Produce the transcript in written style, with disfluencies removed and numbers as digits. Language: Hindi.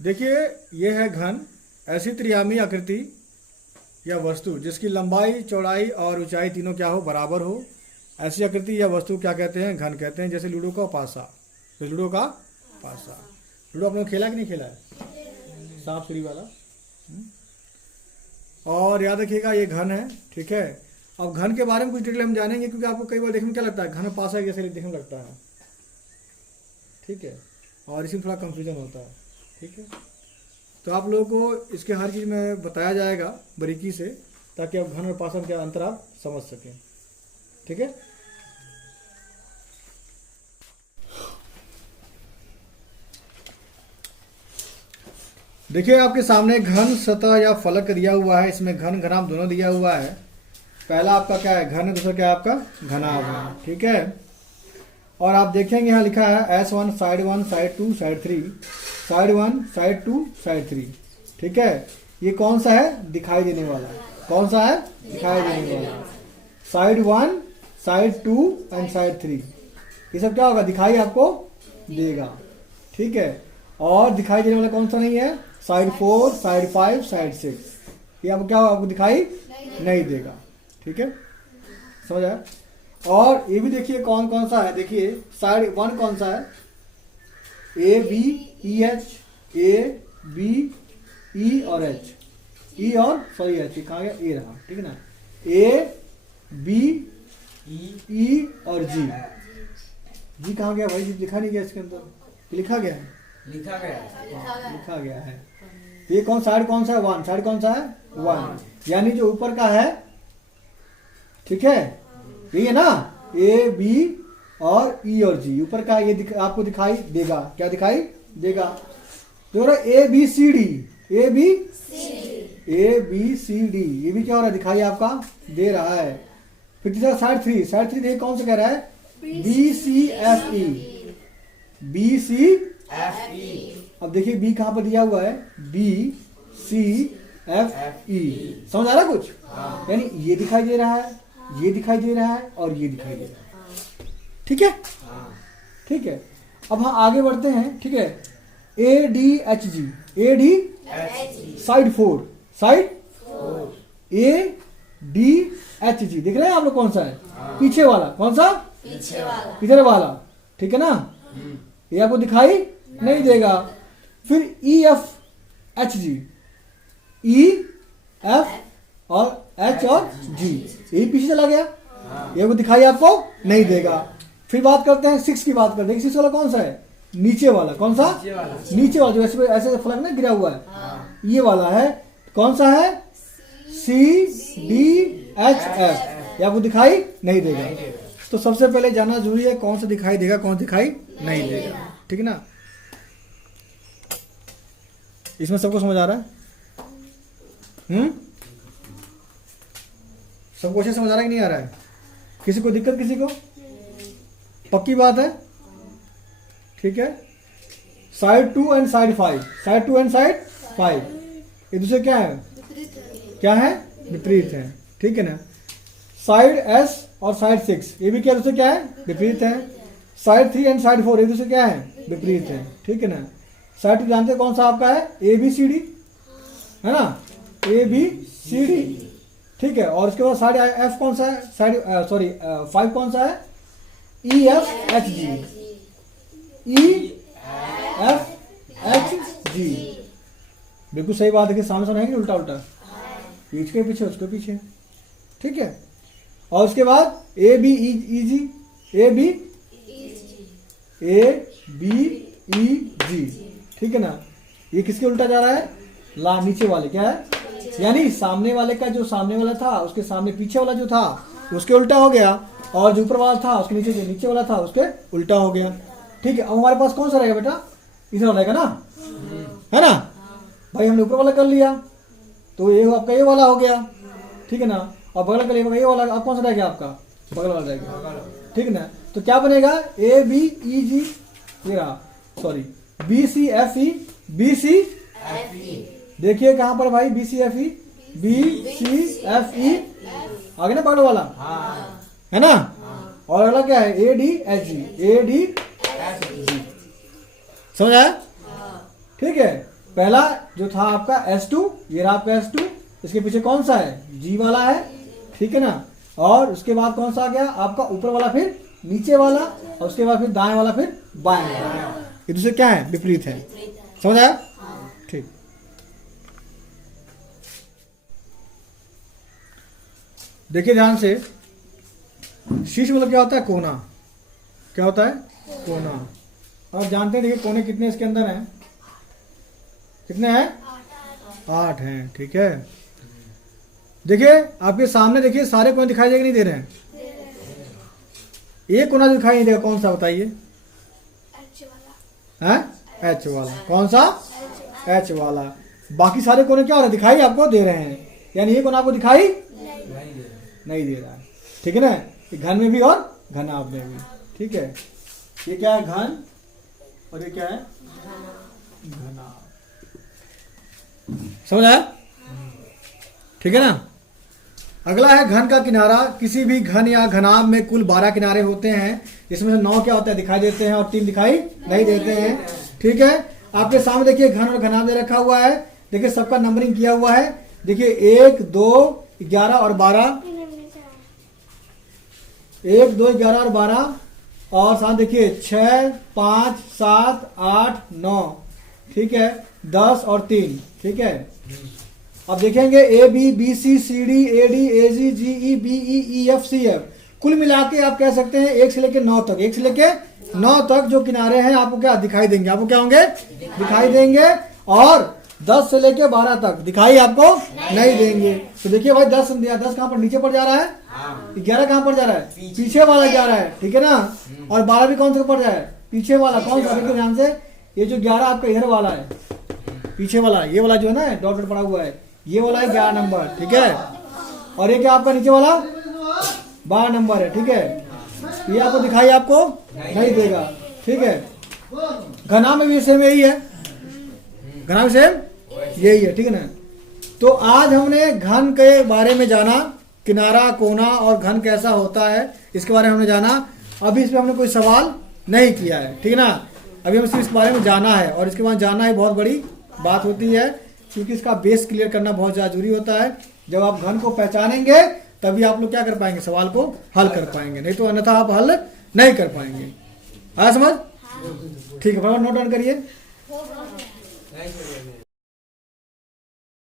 देखिए ये है घन, ऐसी त्रियामी आकृति या वस्तु जिसकी लंबाई चौड़ाई और ऊंचाई तीनों क्या हो, बराबर हो। ऐसी आकृति या वस्तु क्या कहते हैं, घन कहते हैं। जैसे लूडो का पासा, तो लूडो का पासा। लूडो आपने खेला कि नहीं खेला है, सांप सीढ़ी वाला। और याद रखिएगा ये घन है, ठीक है। अब घन के बारे में कुछ डिटेल हम जानेंगे, क्योंकि आपको कई बार देखने में क्या लगता है, घन पासा जैसे देखने में लगता है, ठीक है, और इसी में थोड़ा कंफ्यूजन होता है, ठीक है। तो आप लोगों को इसके हर चीज़ में बताया जाएगा बारीकी से, ताकि आप घन और पासा के अंतर आप समझ सकें, ठीक है। देखिए आपके सामने घन सतह या फलक दिया हुआ है। इसमें घन घनाभ दोनों दिया हुआ है। पहला आपका क्या है, घन है, दूसरा क्या है आपका घनाभ है, ठीक है। और आप देखेंगे यहाँ लिखा है S1 side 1 side 2 side 3, side 1 side 2 side 3, ठीक है। ये कौन सा है, दिखाई देने वाला। कौन सा है, दिखाई देने वाला। साइड 1 साइड 2 एंड साइड 3, ये सब क्या होगा, दिखाई आपको देगा, ठीक है। और दिखाई देने वाला कौन सा नहीं है, साइड 4 साइड 5 साइड 6, ये आपको क्या होगा, आपको दिखाई नहीं देगा, ठीक है, समझ आया। और ये भी देखिए कौन कौन सा है। देखिए साइड 1 कौन सा है, A B E H, A B E और H, E और सॉरी H कहाँ गया, A रहा, ठीक है ना। A B E और G, G कहाँ गया भाई, जी लिखा नहीं गया इसके अंदर, लिखा गया है, लिखा गया है। ये साइड कौन सा है, 1, साइड कौन सा है 1, यानी जो ऊपर का है, ठीक है, यही है ना, A B और E और G, ऊपर का ये आपको दिखाई देगा, क्या दिखाई देगा, जो A B C D, A B C D, ये भी क्या हो रहा है, दिखाई आपका दे रहा है। फिर तीसरा साइड 3, साइड 3 देखिए कौन सा कह रहा है, B C F E, B C F E। अब देखिए B कहाँ पर दिया हुआ है, B C F E, समझ आ रहा है कुछ, यानी ये दिखाई दे रहा है, ये दिखाई दे रहा है और ये दिखाई दे रहा है, ठीक है, ठीक है। अब हाँ आगे बढ़ते हैं, ठीक है। A D H G, A D side 4, side A D H G, देख रहे हैं आप लोग कौन सा है, पीछे वाला, कौन सा, इधर वाला, ठीक है ना, ये आपको दिखाई नहीं देगा। फिर E F H G, E F और H और G, यही पीछे चला गया, ये को दिखाई आपको नहीं देगा। फिर बात करते हैं 6 की, बात करते हैं 6 वाला कौन सा है, नीचे वाला, कौन सा, नीचे वाला जो ऐसे ऐसे फलक ना गिरा हुआ है, ये वाला है, कौन सा है, C D H F, ये आपको दिखाई नहीं देगा। तो सबसे पहले जानना जरूरी है कौन सा दिखाई देगा, कौन दिखाई नहीं देगा, ठीक है ना। इसमें सबको समझ आ रहा है, सब क्वेश्चन समझ आ रहा है कि नहीं आ रहा है, किसी को दिक्कत, किसी को, पक्की बात है, ठीक है। Side 2 and side 5, side 2 and side 5, ये दूसरे क्या है, क्या है, विपरीत है, ठीक है ना। साइड S और साइड 6, ये भी क्या दूसरे क्या है, विपरीत है। साइड 3 एंड साइड 4, ये दूसरे क्या है, विपरीत है, ठीक है ना। साइड 2 जानते हैं कौन सा आपका है, A B C D, है ना, A B C D, ठीक है। और उसके बाद साइड F कौन सा है, साइड 5 कौन सा है, E F H G, E F H G, बिल्कुल सही बात है कि सामने सामने है कि उल्टा उल्टा, इसके पीछे उसके पीछे, ठीक है। और उसके बाद A B E G, A B E G, ठीक है ना, ये किसके उल्टा जा रहा है, नीचे वाले, क्या है, यानी सामने वाले का, जो सामने वाला था उसके सामने पीछे वाला जो था उसके उल्टा हो गया, और जो ऊपर वाला था उसके नीचे जो नीचे वाला था उसके उल्टा हो गया, ठीक है। अब हमारे पास कौन सा रहेगा बेटा, इधर रहेगा ना, है ना भाई, हमने ऊपर वाला कर लिया, तो ये आपका ये वाला हो गया, ठीक है ना। और बगल का ये वाला, अब कौन सा रह गया आपका, बगल वाला रहेगा, ठीक है ना। तो क्या बनेगा, A B E G, ये रहा, sorry B C F E, B C F E, देखिए कहां पर भाई, B C F E, B C F E, आगे ना बगल वाला, है ना। और अगला क्या है, A D H G, A D H G, समझ आया, ठीक है। पहला जो था आपका S2, ये रहा आपका S2, इसके पीछे कौन सा है, G वाला है, ठीक है ना। और उसके बाद कौन सा आ गया आपका ऊपर वाला, फिर नीचे वाला, और उसके बाद फिर दाएं वाला, फिर बाएं वाला। ये दूसरे क्या है, विपरीत है। समझ आया? ठीक। देखिए ध्यान से, शीर्ष मतलब क्या होता है, कोना। क्या होता है, कोना। और जानते हैं, देखिए कोने कितने इसके अंदर हैं, कितने हैं, 8 हैं, ठीक है। देखिए आपके सामने, देखिए सारे कोने दिखाई दे कि नहीं दे रहे हैं, एक कोना दिखाई नहीं देगा, कौन सा बताइए, H वाला। कौन सा, H वाला। बाकी सारे कोने क्या हो रहे हैं, दिखाई आपको दे रहे हैं, यानी ये कोना आपको दिखाई नहीं दे रहा है, ठीक है ना। घन में भी और घनाभ में भी, ठीक है। ये क्या है, घन, और ये क्या है, घनाभ। समझ आया? ठीक है ना। अगला है घन का किनारा। किसी भी घन या घनाभ में कुल 12 किनारे होते हैं, इसमें से 9 क्या होता है, दिखाई देते हैं, और 3 दिखाई नहीं देते हैं, ठीक है। आपके सामने देखिए घन और घनाभ दे रखा हुआ है, देखिए सबका नंबरिंग किया हुआ है। देखिए 1, 2, 11 और 12, 1, 2, 11 और 12, और साथ देखिए 6, 5, 7, 8, 9, ठीक है, 10 और 3, ठीक है। अब देखेंगे ABBCDED, कुल मिला के आप कह सकते हैं 1 से लेकर 9 तक, 1 से लेकर 9 तक जो किनारे हैं आपको क्या दिखाई देंगे, आपको क्या होंगे, दिखाई देंगे। और 10 से लेकर 12 तक दिखाई आपको नहीं देंगे। तो देखिए भाई 10 कहाँ पर, नीचे पर जा रहा है, 11 कहाँ पर जा रहा है, पीछे वाला जा रहा है, ठीक है ना। और 12 भी कौन सा पर जा रहा है, पीछे वाला। कौन सा, देखिए ध्यान से, ये जो 11 आपका इधर वाला है, पीछे वाला, ये वाला जो है ना डॉट डॉट पड़ा हुआ है, ये वाला है 11 नंबर, ठीक है। और ये क्या आपका नीचे वाला 12 नंबर है, ठीक है। ये आपको दिखाई आपको नहीं देगा, ठीक है। घना में भी सेम यही है, घना में सेम यही है, ठीक है ना। तो आज हमने घन के बारे में जाना, किनारा, कोना और घन कैसा होता है, इसके बारे में हमने जाना। अभी इसमें हमने कोई सवाल नहीं किया है, ठीक है ना। अभी हमें सिर्फ इसके बारे में जाना है, और इसके बाद जाना ही बहुत बड़ी बात होती है, क्योंकि इसका बेस क्लियर करना बहुत ज़्यादा जरूरी होता है। जब आप घन को पहचानेंगे तभी आप लोग क्या कर पाएंगे, सवाल को हल कर पाएंगे, नहीं तो अन्यथा आप हल नहीं कर पाएंगे। आया समझ? ठीक है, फटाफट नोट डाउन करिए।